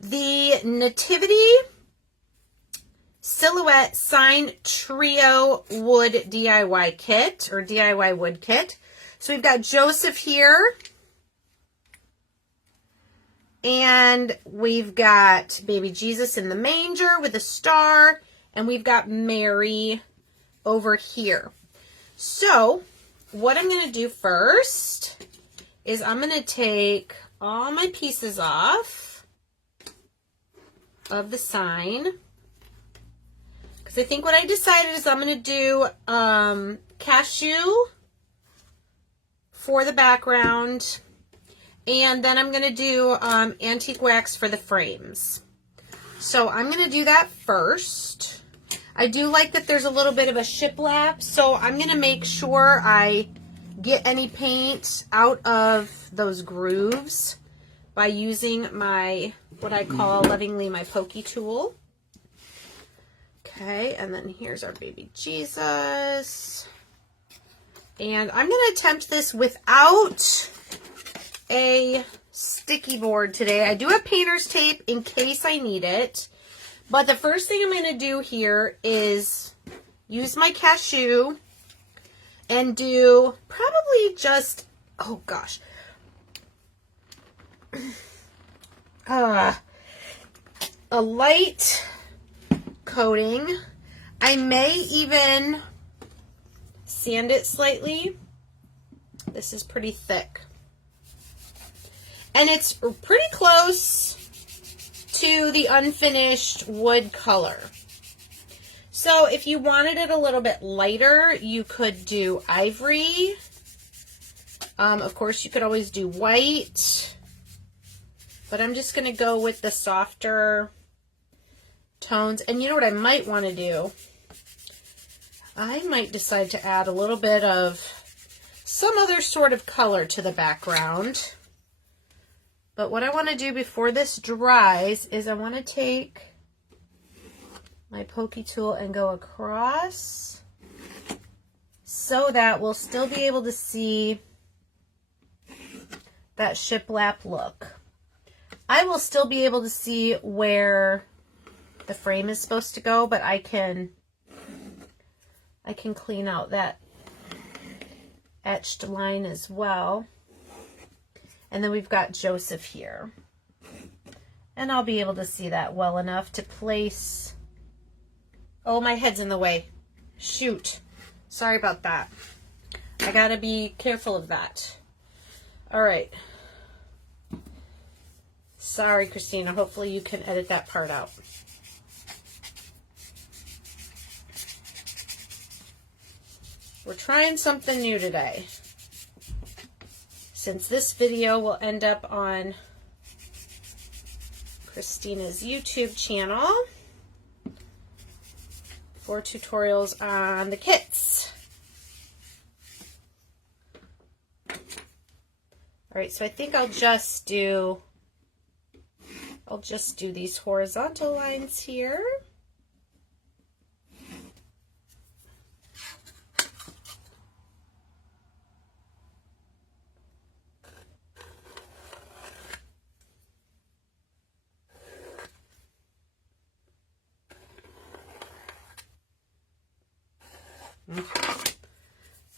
the Nativity Silhouette Sign Trio Wood DIY Kit, or DIY Wood Kit. So we've got Joseph here. And we've got baby Jesus in the manger with a star. And we've got Mary over here. So what I'm going to do first is I'm going to take all my pieces off of the sign. Because I think what I decided is I'm going to do cashew for the background. And then I'm going to do antique wax for the frames. So I'm going to do that first. I do like that there's a little bit of a shiplap. So I'm going to make sure I get any paint out of those grooves by using my, what I call lovingly my pokey tool. Okay, and then here's our baby Jesus. And I'm going to attempt this without a sticky board today. I do have painter's tape in case I need it. But the first thing I'm going to do here is use my cashew and do probably just, oh gosh, a light coating. I may even sand it slightly. This is pretty thick. And it's pretty close to the unfinished wood color. So if you wanted it a little bit lighter, you could do ivory. Of course, you could always do white. But I'm just going to go with the softer tones. And you know what I might want to do? I might decide to add a little bit of some other sort of color to the background. But what I want to do before this dries is I want to take my pokey tool and go across so that we'll still be able to see that shiplap look. I will still be able to see where the frame is supposed to go, but I can clean out that etched line as well. And then we've got Joseph here. And I'll be able to see that well enough to place... Oh, my head's in the way. Shoot. Sorry about that. I gotta be careful of that. All right. Sorry, Christina. Hopefully you can edit that part out. We're trying something new today. Since this video will end up on Christina's YouTube channel for tutorials on the kits. All right, so I think I'll just do these horizontal lines here.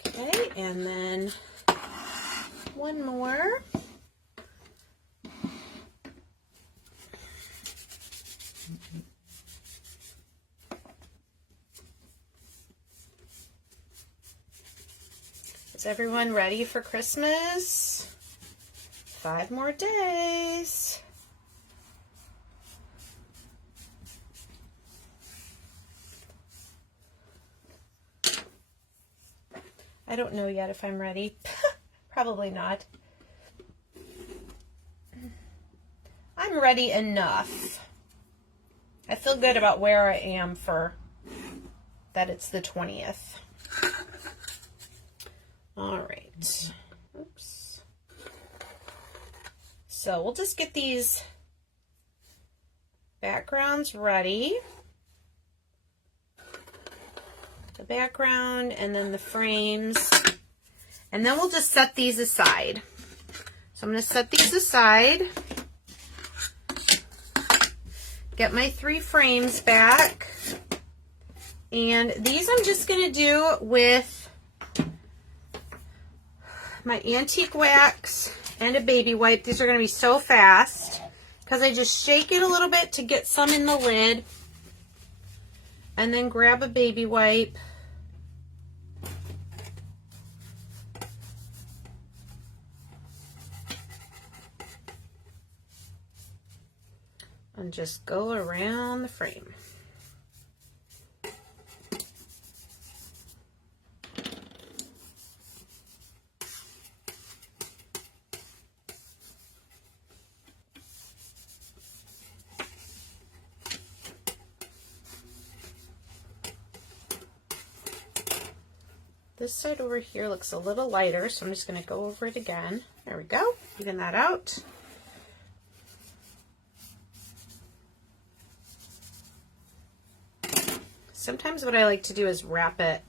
Okay, and then one more. Is everyone ready for Christmas? 5 more days. I don't know yet if I'm ready. Probably not. I'm ready enough. I feel good about where I am for that it's the 20th. All right. Oops. So we'll just get these backgrounds ready. The background and then the frames. And then we'll just set these aside. So I'm going to set these aside. get my 3 frames back. And these I'm just going to do with my antique wax and a baby wipe. These are going to be so fast because I just shake it a little bit to get some in the lid. And then grab a baby wipe. And just go around the frame. This side over here looks a little lighter, so I'm just going to go over it again. There we go. Even that out. Sometimes what I like to do is wrap it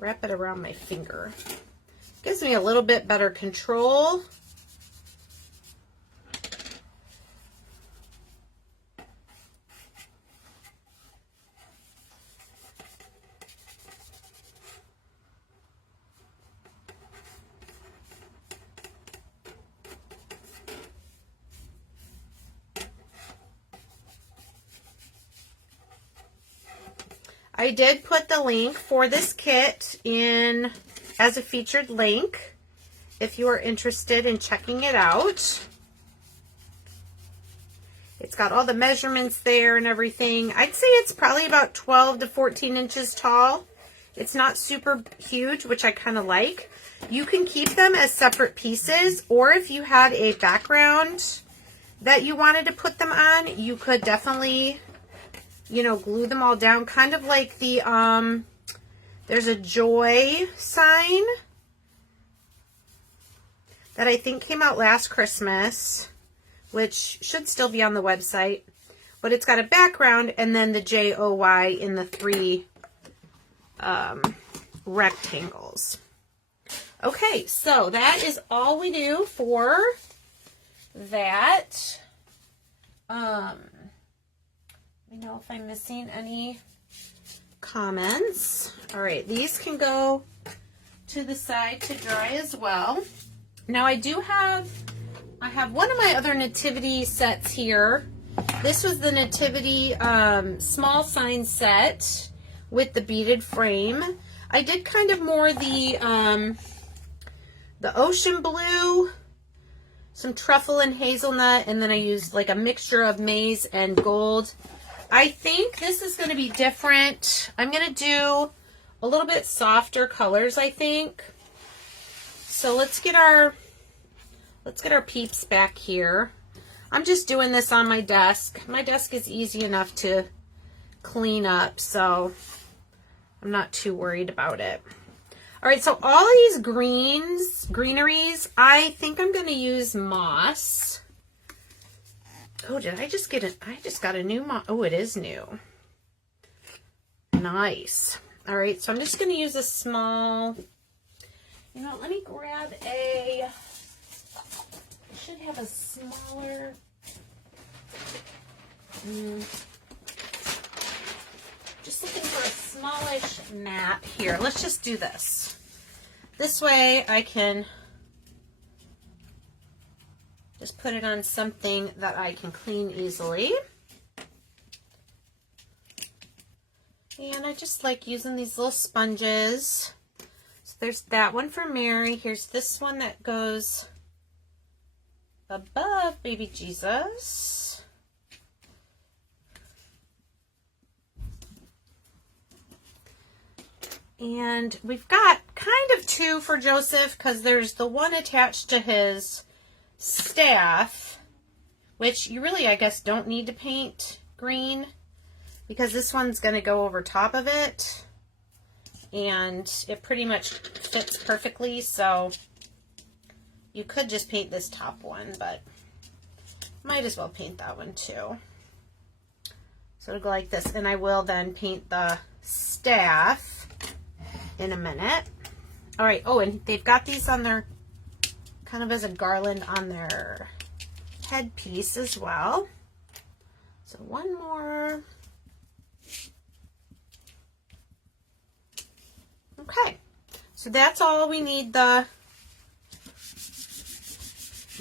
around my finger. Gives me a little bit better control. I did put the link for this kit in as a featured link if you are interested in checking it out. It's got all the measurements there and everything. I'd say it's probably about 12 to 14 inches tall. It's not super huge, which I kind of like. You can keep them as separate pieces, or if you had a background that you wanted to put them on, you could definitely, you know, glue them all down, kind of like the, there's a joy sign that I think came out last Christmas, which should still be on the website, but it's got a background and then the JOY in the 3 rectangles. Okay, so that is all we do for that. Let me know if I'm missing any comments. All right, these can go to the side to dry as well. Now I have one of my other nativity sets here. This was the nativity small sign set with the beaded frame. I did kind of more the ocean blue, some truffle and hazelnut, and then I used like a mixture of maize and gold. I think this is going to be different. I'm going to do a little bit softer colors, I think. So let's get our peeps back here. I'm just doing this on my desk. My desk is easy enough to clean up, so I'm not too worried about it. All right, so all these greeneries, I think I'm going to use moss. Oh, did I just get it? I just got a new moss. Oh, it is new. Nice. All right, so I'm just going to use a small, you know, let me grab I should have a smaller, just looking for a smallish mat here. Let's just do this. This way I can just put it on something that I can clean easily. And I just like using these little sponges. So there's that one for Mary. Here's this one that goes above baby Jesus. And we've got kind of 2 for Joseph because there's the one attached to his staff, which you really, I guess, don't need to paint green because this one's going to go over top of it and it pretty much fits perfectly. So you could just paint this top one, but might as well paint that one too. So it'll go like this, and I will then paint the staff in a minute. All right. Oh, and they've got these on their, kind of as a garland on their headpiece as well. So one more. Okay, so that's all we need the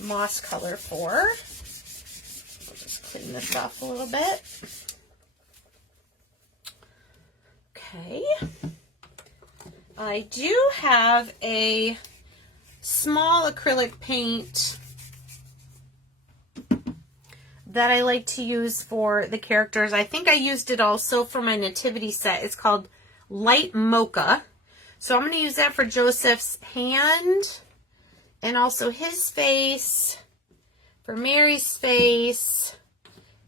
moss color for. I'll just clean this off a little bit. Okay. I do have a small acrylic paint that I like to use for the characters. I think I used it also for my nativity set. It's called Light Mocha. So I'm going to use that for Joseph's hand and also his face, for Mary's face,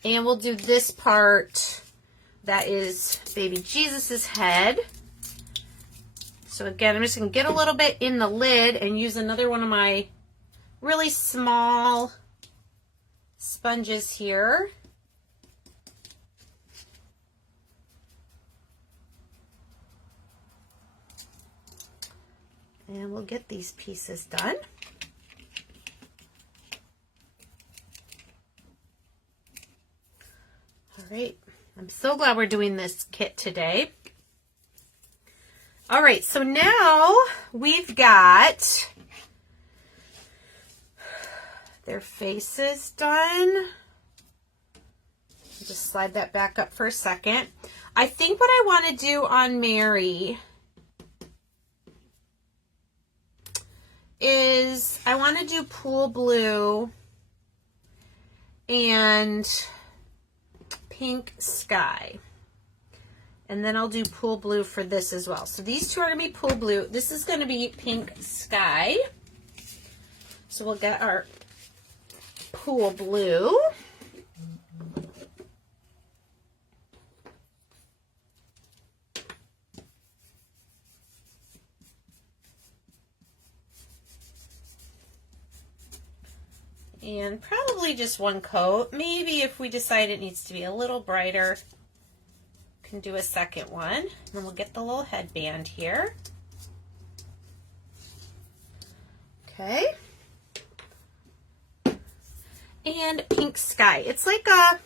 and we'll do this part that is baby Jesus's head. So again, I'm just going to get a little bit in the lid and use another one of my really small sponges here. And we'll get these pieces done. All right, I'm so glad we're doing this kit today. All right, so now we've got their faces done. Just slide that back up for a second. I think what I want to do on Mary is I want to do pool blue and pink sky. And then I'll do pool blue for this as well. So these two are going to be pool blue. This is going to be pink sky. So we'll get our pool blue. And probably just one coat. Maybe if we decide it needs to be a little brighter, can do a second one. And then we'll get the little headband here. Okay. And pink sky. It's like a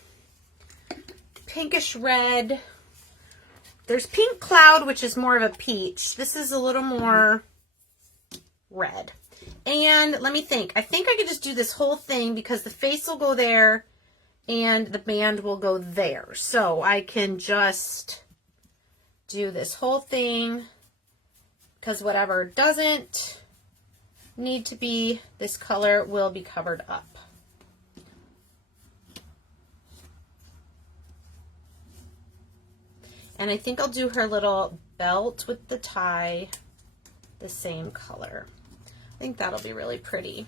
pinkish red. There's pink cloud, which is more of a peach. This is a little more red. And let me think. I think I could just do this whole thing because the face will go there and the band will go there. So I can just do this whole thing because whatever doesn't need to be this color will be covered up. And I think I'll do her little belt with the tie the same color. I think that'll be really pretty.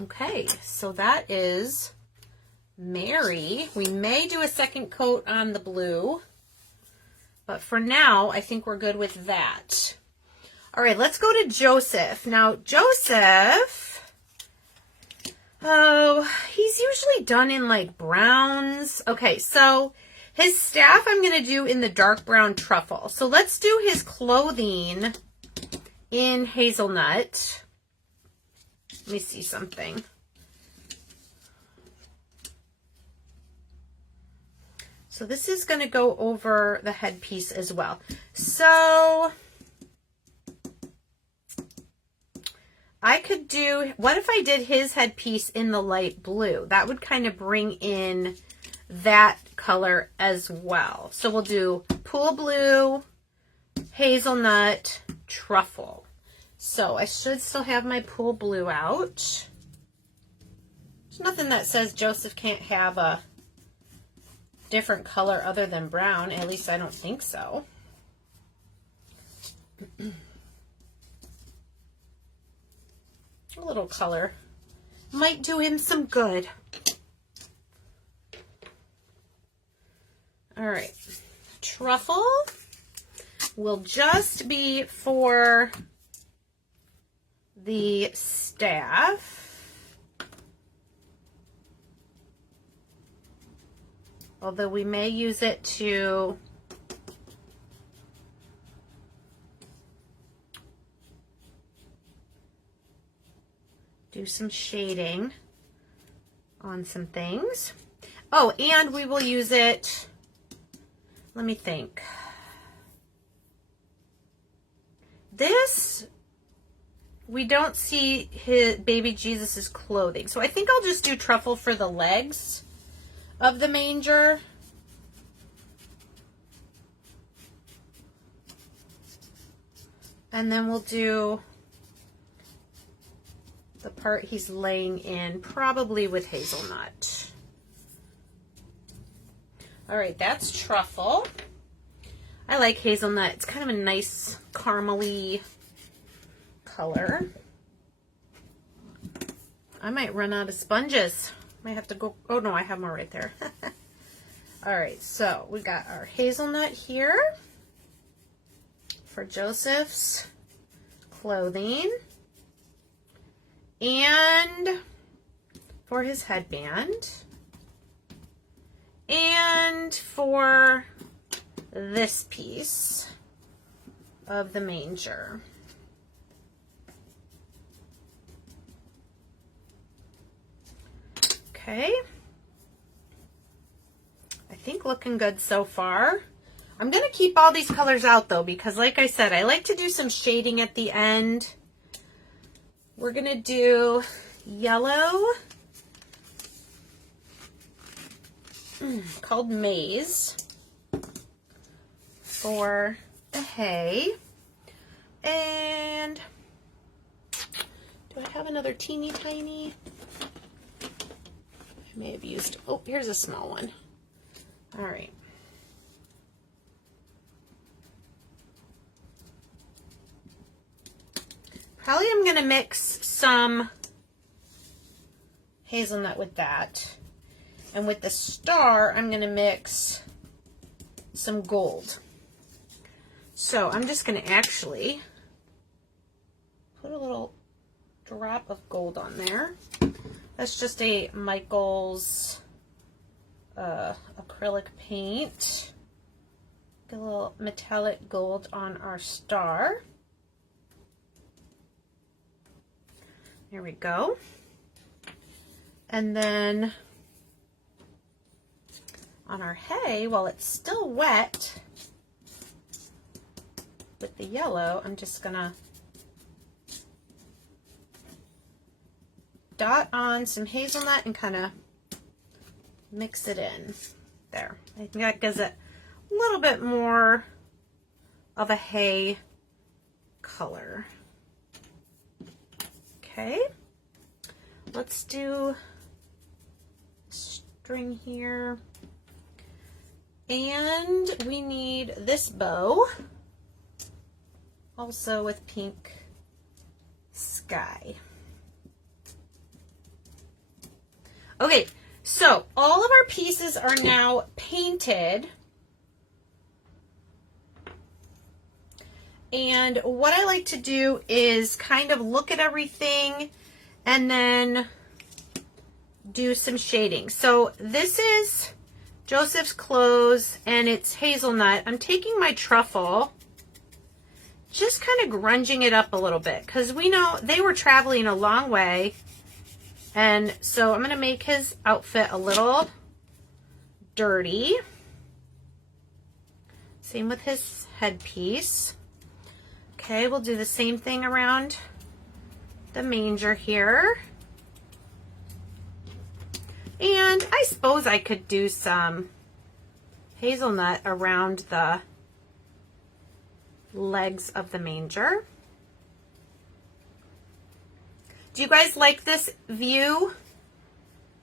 Okay, so that is Mary. We may do a second coat on the blue, but for now, I think we're good with that. All right, let's go to Joseph. Now, Joseph, oh, he's usually done in like browns. Okay, so his staff I'm going to do in the dark brown truffle. So let's do his clothing in hazelnut. Let me see something. So this is going to go over the headpiece as well. So I could do, what if I did his headpiece in the light blue? That would kind of bring in that color as well. So we'll do pool blue, hazelnut, truffle. So I should still have my pool blue out. There's nothing that says Joseph can't have a different color other than brown. At least I don't think so. A little color might do him some good. All right. Truffle will just be for the staff, although we may use it to do some shading on some things. Oh, and we will use it, let me think. This, we don't see his baby Jesus's clothing. So I think I'll just do truffle for the legs of the manger. And then we'll do the part he's laying in, probably with hazelnut. All right, that's truffle. I like hazelnut. It's kind of a nice caramely color. I might run out of sponges. Might have to go, oh no, I have more right there. All right, so we got our hazelnut here for Joseph's clothing and for his headband and for this piece of the manger. Okay. I think looking good so far. I'm going to keep all these colors out though, because like I said, I like to do some shading at the end. We're going to do yellow called maize for the hay. And do I have another teeny tiny? I may have used, oh, here's a small one. All right. Probably I'm going to mix some hazelnut with that. And with the star, I'm going to mix some gold. So I'm just going to actually put a little drop of gold on there. That's just a Michael's acrylic paint. Get a little metallic gold on our star. There we go. And then on our hay, while it's still wet with the yellow, I'm just gonna dot on some hazelnut and kind of mix it in there. I think that gives it a little bit more of a hay color. Okay, let's do string here. And we need this bow, also with pink sky. Okay, so all of our pieces are now painted. And what I like to do is kind of look at everything and then do some shading. So this is Joseph's clothes and it's hazelnut. I'm taking my truffle, just kind of grunging it up a little bit because we know they were traveling a long way. And so I'm going to make his outfit a little dirty. Same with his headpiece. Okay, we'll do the same thing around the manger here. And I suppose I could do some hazelnut around the legs of the manger. Do you guys like this view?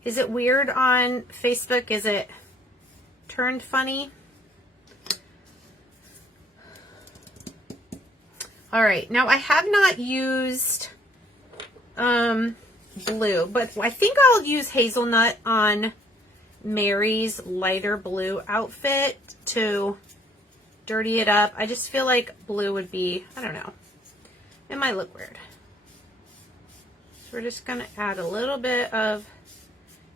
Is it weird on Facebook? Is it turned funny? All right, now I have not used blue, but I think I'll use hazelnut on Mary's lighter blue outfit to dirty it up. I just feel like blue would be, I don't know, it might look weird. So we're just gonna add a little bit of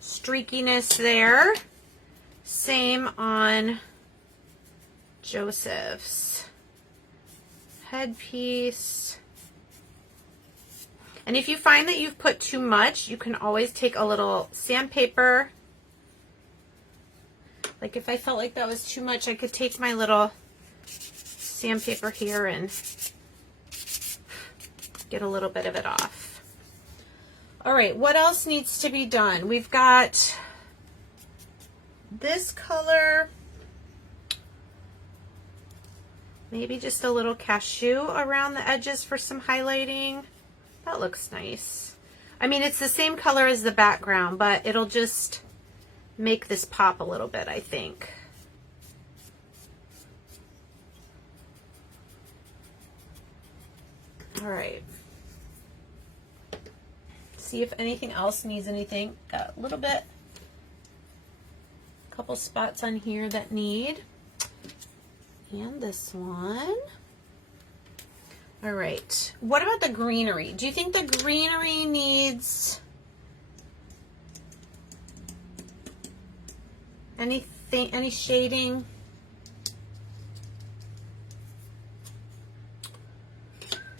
streakiness there. Same on Joseph's headpiece. And if you find that you've put too much, you can always take a little sandpaper. Like if I felt like that was too much, I could take my little sandpaper here and get a little bit of it off. All right, what else needs to be done? We've got this color, maybe just a little cashew around the edges for some highlighting. That looks nice. I mean, it's the same color as the background, but it'll just make this pop a little bit, I think. All right. See if anything else needs anything. Got a little bit, a couple spots on here that need. And this one. All right. What about the greenery? Do you think the greenery needs anything, any shading?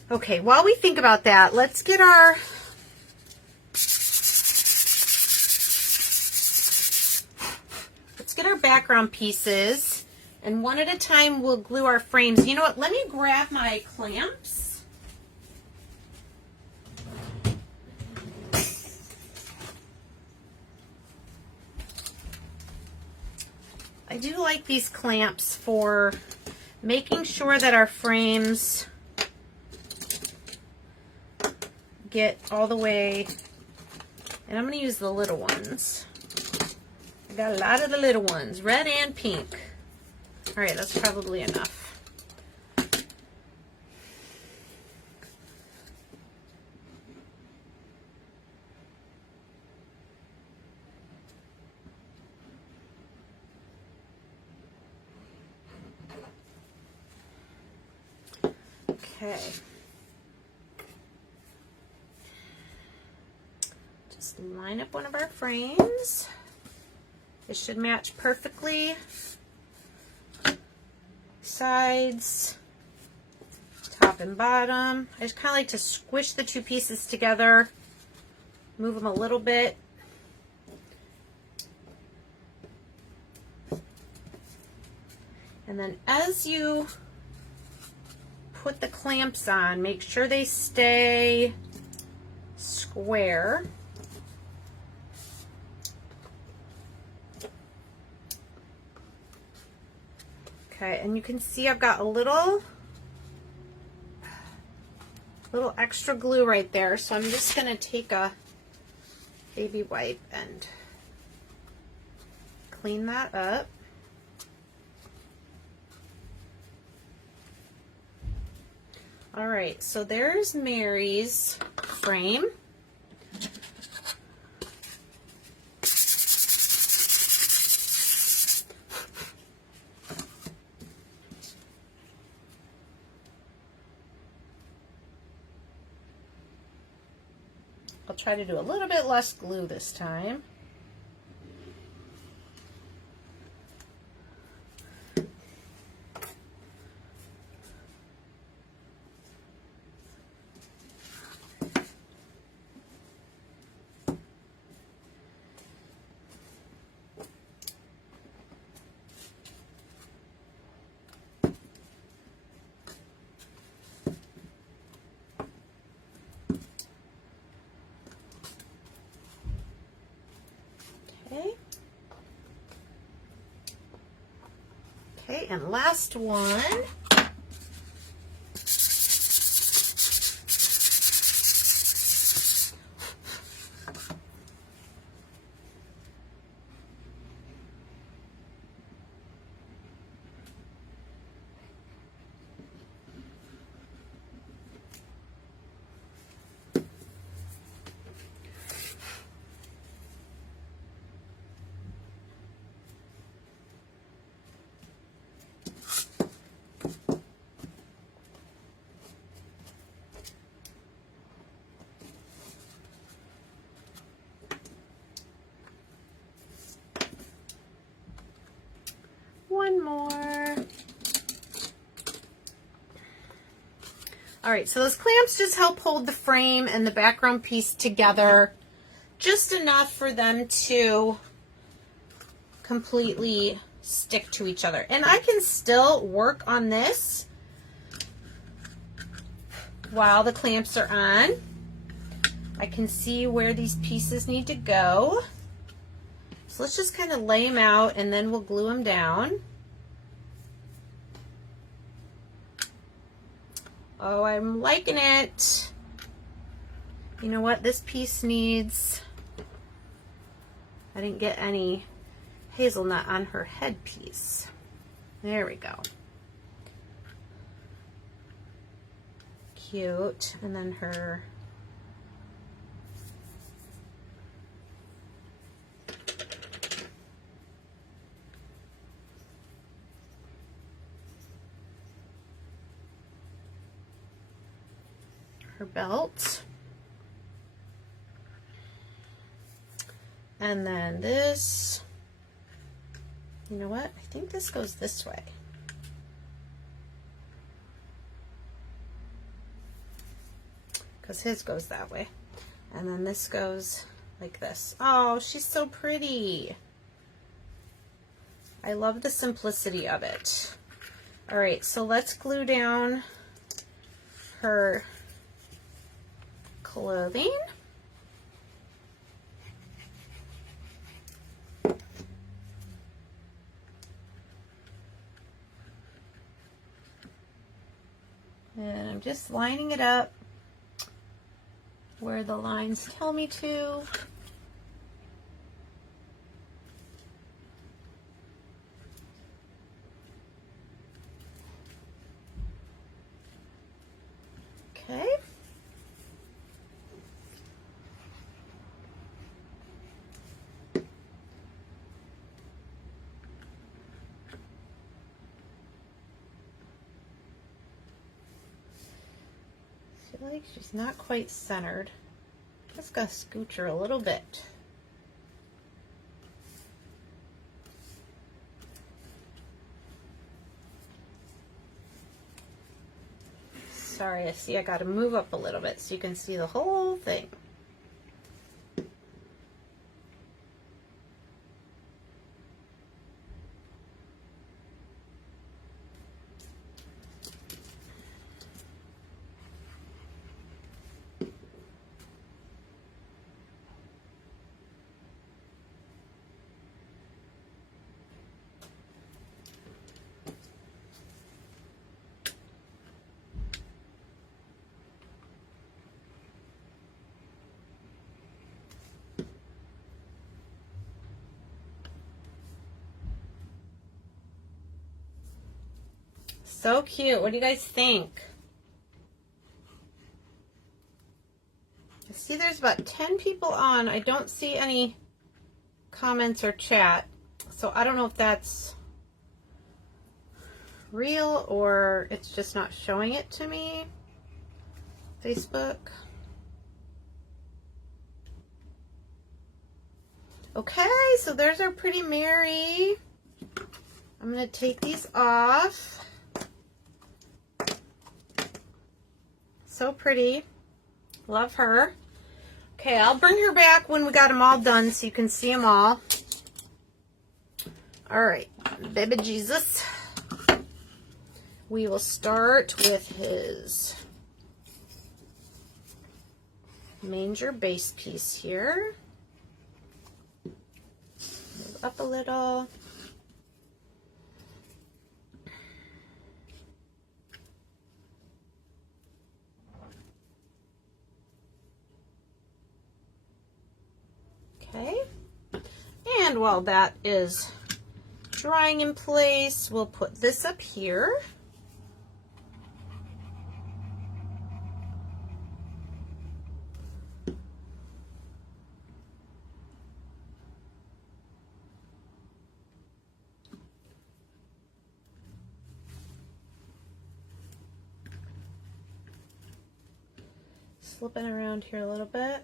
Okay, while we think about that, let's get our background pieces, and one at a time we'll glue our frames. You know what? Let me grab my clamps. I do like these clamps for making sure that our frames get all the way, and I'm going to use the little ones. I got a lot of the little ones, red and pink. All right, that's probably enough. Okay. Just line up one of our frames. It should match perfectly. Sides, top and bottom. I just kind of like to squish the two pieces together, move them a little bit. And then as you put the clamps on, make sure they stay square. Okay, and you can see I've got a little extra glue right there, so I'm just going to take a baby wipe and clean that up. All right, so there's Mary's frame. I'll try to do a little bit less glue this time. Okay, and last one. All right, so those clamps just help hold the frame and the background piece together just enough for them to completely stick to each other. And I can still work on this while the clamps are on. I can see where these pieces need to go. So let's just kind of lay them out and then we'll glue them down. Oh, I'm liking it. You know what? This piece needs, I didn't get any hazelnut on her headpiece. There we go. Cute. And then her belt. And then this, you know what? I think this goes this way. Because his goes that way. And then this goes like this. Oh, she's so pretty. I love the simplicity of it. All right, so let's glue down her clothing. And I'm just lining it up where the lines tell me to. Okay. I feel like she's not quite centered. Just gotta scooch her a little bit. Sorry, I see I gotta move up a little bit so you can see the whole thing. So cute. What do you guys think? I see there's about 10 people on. I don't see any comments or chat. So I don't know if that's real or it's just not showing it to me. Facebook. Okay, so there's our pretty Mary. I'm going to take these off. So pretty. Love her. Okay, I'll bring her back when we got them all done so you can see them all. All right, baby Jesus. We will start with his manger base piece here. Move up a little. Okay, and while that is drying in place, we'll put this up here. Slipping around here a little bit.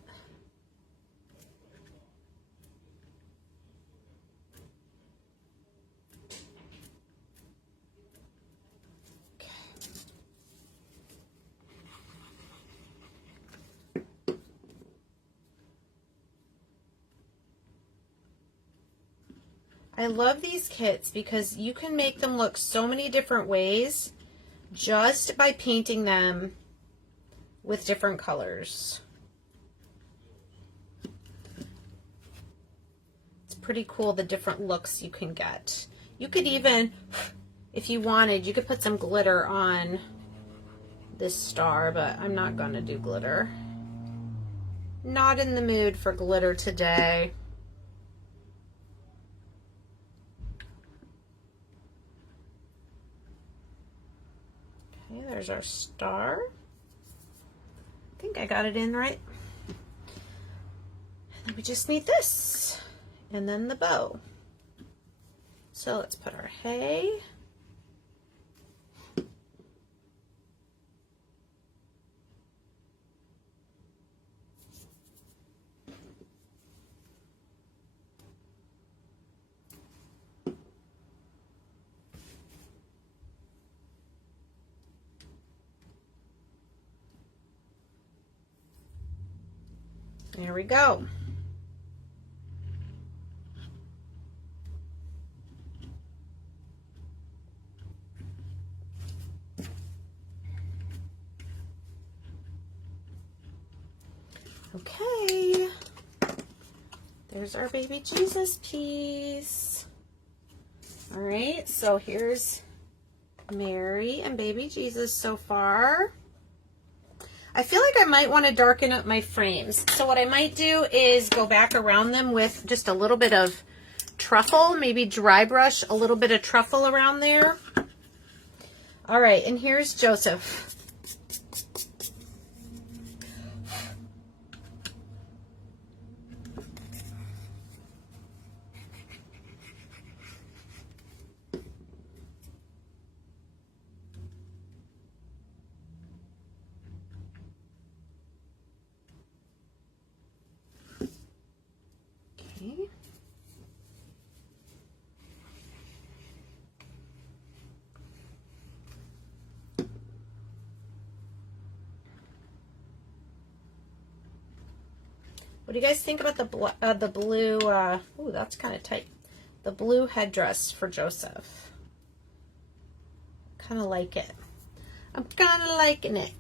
I love these kits because you can make them look so many different ways just by painting them with different colors. It's pretty cool the different looks you can get. You could even, if you wanted, you could put some glitter on this star, but I'm not gonna do glitter. Not in the mood for glitter today. Okay, there's our star. I think I got it in right. And then we just need this, and then the bow. So let's put our hay. There we go. Okay, there's our baby Jesus piece. All right, so here's Mary and baby Jesus so far. I feel like I might want to darken up my frames. So what I might do is go back around them with just a little bit of truffle, maybe dry brush a little bit of truffle around there. All right, and here's Joseph. Okay. What do you guys think about the blue, ooh, that's kind of tight. The blue headdress for Joseph. Kind of like it. I'm kind of liking it.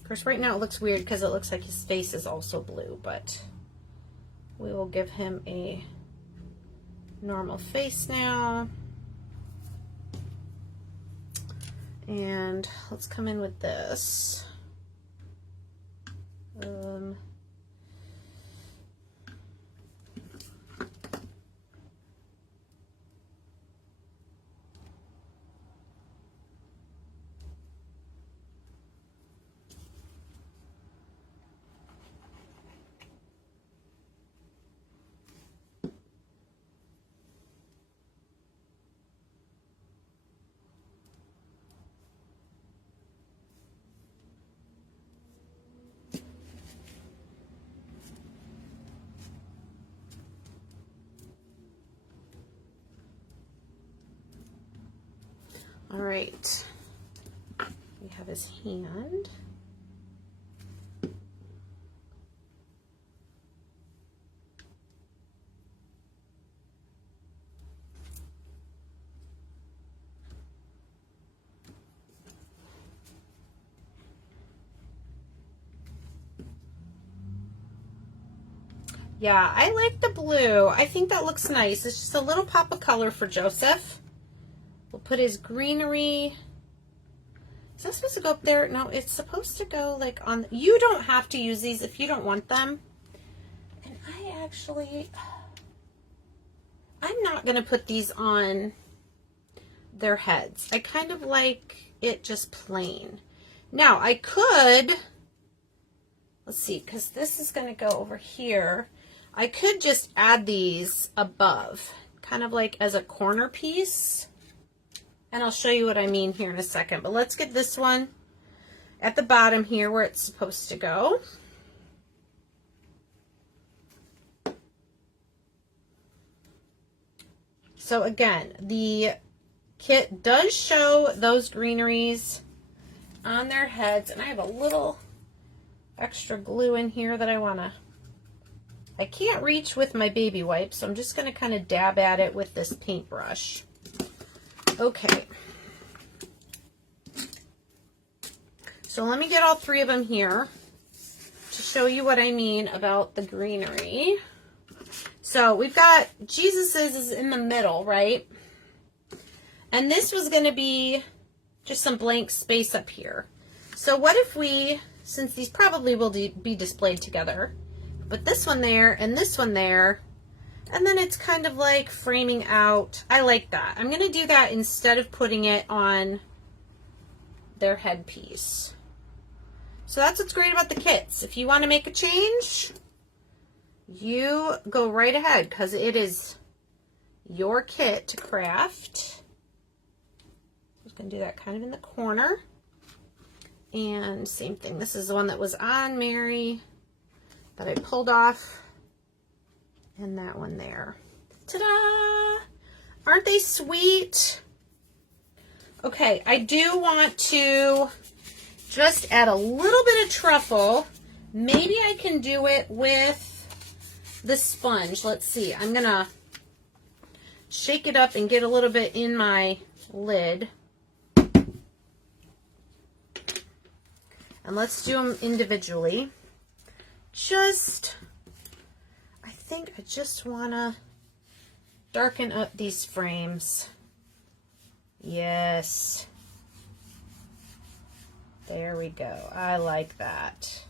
Of course, right now it looks weird because it looks like his face is also blue, but we will give him a normal face now. And let's come in with this. All right, we have his hand. Yeah, I like the blue. I think that looks nice. It's just a little pop of color for Joseph. We'll put his greenery. Is that supposed to go up there? No, it's supposed to go like on. You don't have to use these if you don't want them. And I'm not going to put these on their heads. I kind of like it just plain. Now, I could, let's see, because this is going to go over here. I could just add these above, kind of like as a corner piece. And I'll show you what I mean here in a second. But let's get this one at the bottom here where it's supposed to go. So again, the kit does show those greeneries on their heads. And I have a little extra glue in here that I want to I can't reach with my baby wipes, so I'm just going to kind of dab at it with this paintbrush. Okay. So let me get all 3 of them here to show you what I mean about the greenery. So we've got Jesus's is in the middle, right? And this was going to be just some blank space up here. So what if we, since these probably will be displayed together, put this one there and this one there, and then it's kind of like framing out. I like that. I'm going to do that instead of putting it on their headpiece. So that's what's great about the kits. If you want to make a change, you go right ahead because it is your kit to craft. I'm just going to do that kind of in the corner. And same thing. This is the one that was on Mary that I pulled off. And that one there. Ta-da! Aren't they sweet? Okay, I do want to just add a little bit of truffle. Maybe I can do it with the sponge. Let's see. I'm going to shake it up and get a little bit in my lid. And let's do them individually. I think I just want to darken up these frames. Yes. There we go. I like that.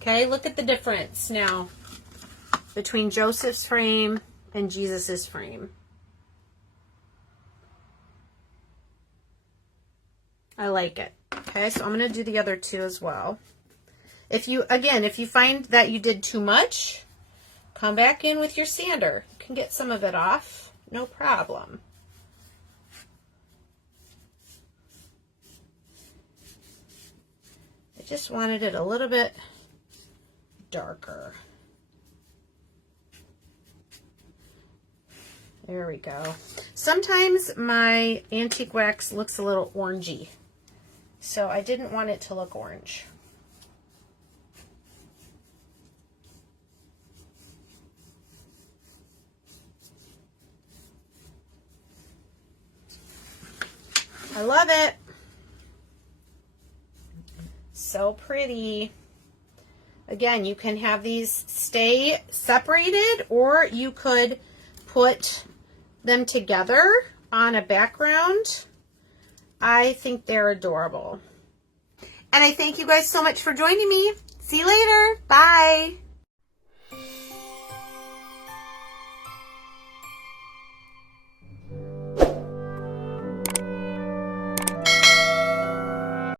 Okay, look at the difference now between Joseph's frame and Jesus's frame. I like it. Okay, so I'm going to do the other 2 as well. If you find that you did too much, come back in with your sander. You can get some of it off, no problem. I just wanted it a little bit darker. There we go. Sometimes my antique wax looks a little orangey, so I didn't want it to look orange. I love it. So pretty. Again, you can have these stay separated, or you could put them together on a background. I think they're adorable. And I thank you guys so much for joining me. See you later. Bye.